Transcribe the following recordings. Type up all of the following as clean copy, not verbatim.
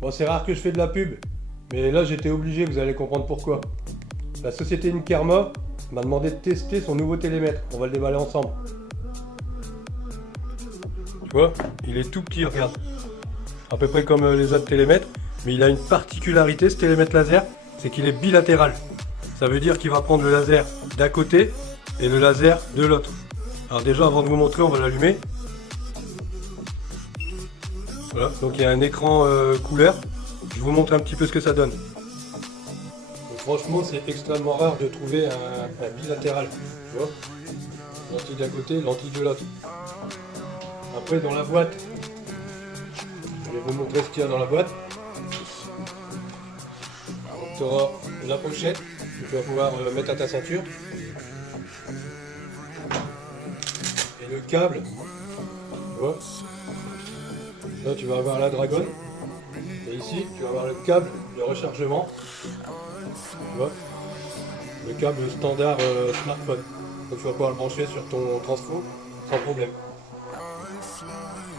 Bon, c'est rare que je fais de la pub, mais là j'étais obligé, vous allez comprendre pourquoi. La société Inkerma m'a demandé de tester son nouveau télémètre. On va le déballer ensemble. Tu vois, il est tout petit, regarde. À peu près comme les autres télémètres, mais il a une particularité ce télémètre laser, c'est qu'il est bilatéral. Ça veut dire qu'il va prendre le laser d'un côté et le laser de l'autre. Alors déjà, avant de vous montrer, on va l'allumer. Voilà, donc il y a un écran couleur. Je vous montre un petit peu ce que ça donne. Donc, franchement, c'est extrêmement rare de trouver un bilatéral. Tu vois, lentille d'un côté, lentille de l'autre. Après, dans la boîte, je vais vous montrer ce qu'il y a dans la boîte. Tu auras la pochette que tu vas pouvoir mettre à ta ceinture. Et le câble, tu vois. Là, tu vas avoir la Dragon. Et ici, tu vas avoir le câble de rechargement. Tu vois, le câble standard smartphone. Donc, tu vas pouvoir le brancher sur ton transfo sans problème.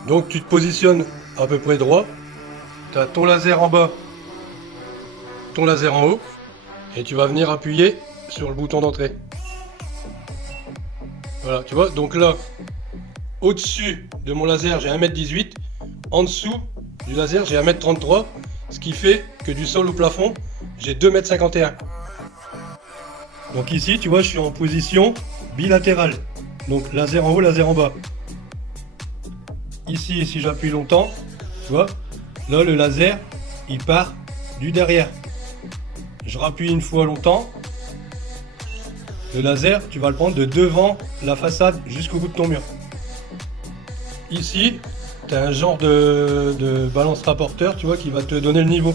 Donc, tu te positionnes à peu près droit. Tu as ton laser en bas, ton laser en haut. Et tu vas venir appuyer sur le bouton d'entrée. Voilà, tu vois. Donc là, au-dessus de mon laser, j'ai 1m18. En dessous du laser, j'ai 1m33. Ce qui fait que du sol au plafond, j'ai 2m51. Donc ici, tu vois, je suis en position bilatérale. Donc laser en haut, laser en bas. Ici, si j'appuie longtemps, tu vois, là, le laser, il part du derrière. Je rappuie une fois longtemps. Le laser, tu vas le prendre de devant la façade jusqu'au bout de ton mur. Ici, tu as un genre de balance rapporteur, tu vois, qui va te donner le niveau.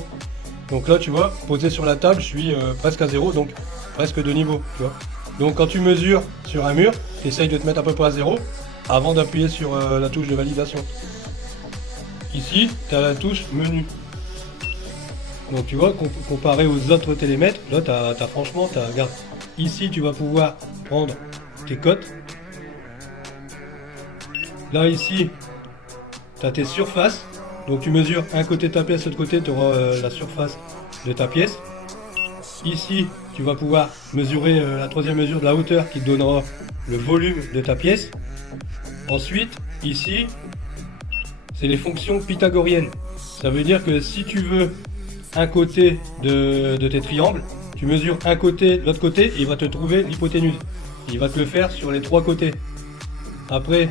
Donc là, tu vois, posé sur la table, je suis presque à 0, donc presque de niveau, tu vois. Donc quand tu mesures sur un mur, essaye de te mettre à peu près à 0 avant d'appuyer sur la touche de validation. Ici, tu as la touche menu. Donc tu vois, comparé aux autres télémètres, là, franchement, regarde, ici, tu vas pouvoir prendre tes cotes. Là, ici, tu as tes surfaces. Donc tu mesures un côté de ta pièce, l'autre côté, tu auras la surface de ta pièce. Ici, tu vas pouvoir mesurer la troisième mesure de la hauteur qui te donnera le volume de ta pièce. Ensuite, ici, c'est les fonctions pythagoriennes. Ça veut dire que si tu veux un côté de tes triangles, tu mesures un côté, l'autre côté, et il va te trouver l'hypoténuse. Il va te le faire sur les trois côtés. Après,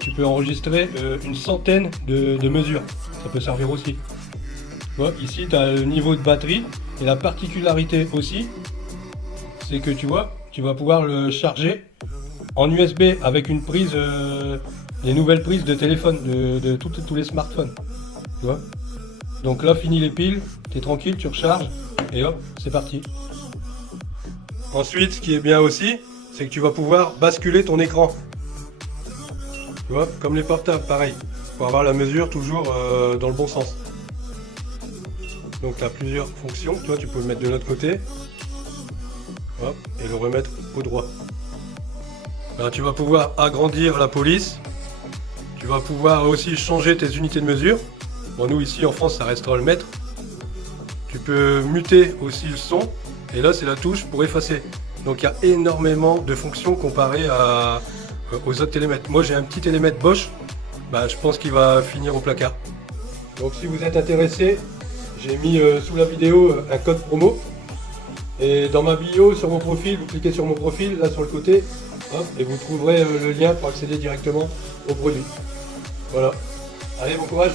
tu peux enregistrer une centaine de mesures. Ça peut servir aussi. Tu vois, ici, tu as le niveau de batterie. Et la particularité aussi, c'est que tu vois, tu vas pouvoir le charger en USB avec une prise, les nouvelles prises de téléphone de tous les smartphones. Tu vois. Donc là, fini les piles, tu es tranquille, tu recharges et hop, c'est parti. Ensuite, ce qui est bien aussi, c'est que tu vas pouvoir basculer ton écran. Tu vois, comme les portables, pareil, pour avoir la mesure toujours dans le bon sens. Donc tu as plusieurs fonctions, tu vois, tu peux le mettre de l'autre côté, hop, et le remettre au droit. Ben, tu vas pouvoir agrandir la police, tu vas pouvoir aussi changer tes unités de mesure. Bon, nous ici en France ça restera le mètre. Tu peux muter aussi le son, et là c'est la touche pour effacer. Donc il y a énormément de fonctions comparées aux autres télémètres. Moi j'ai un petit télémètre Bosch, bah, je pense qu'il va finir au placard. Donc si vous êtes intéressé, j'ai mis sous la vidéo un code promo. Et dans ma bio sur mon profil, vous cliquez sur mon profil, là sur le côté, hop, et vous trouverez le lien pour accéder directement au produit. Voilà. Allez, bon courage!